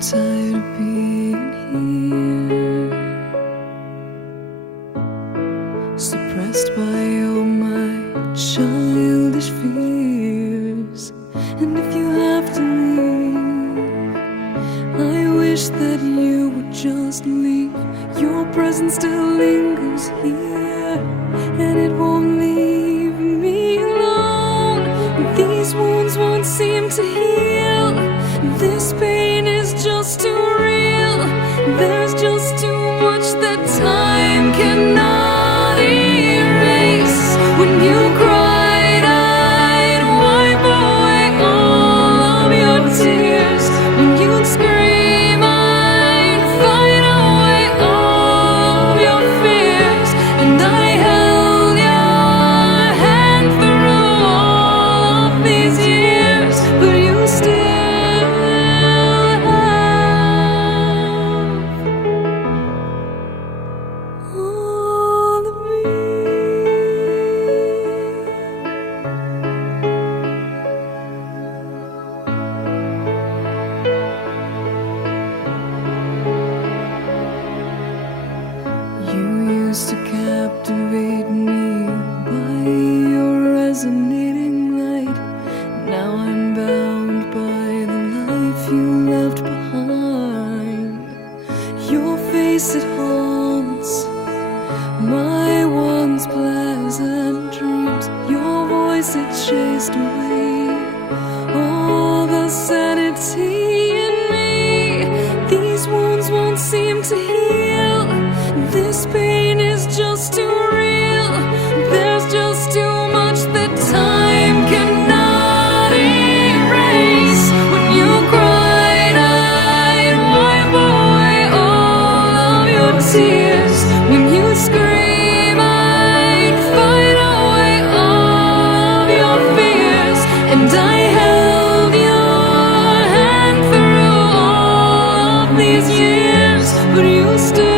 tired of being here, suppressed by all my childish fears. And if you have to leave, I wish that you would just leave. Your presence still lingers here, and it won't leave me alone. These wounds won't seem to heal. This pain is just too real. There's just too much that time cannot erase. When you cried, I'd wipe away all of your tears. When you'd scream, I'd fight away all of your fears. And I held your hand through all of these years, but you still all of me. You used to captivate me by your resonating light. Now I'm bound by the life you left behind. Your face, it haunts my once pleasant dreams. Your voice, it chased away all the sanity in me. These wounds won't seem to heal. This pain is just too real. There's just too much that time cannot erase. When you cried, I'd wipe away all of your tears. When you scream, I'd fight away all of your fears. And I held your hand through all of these years, but you still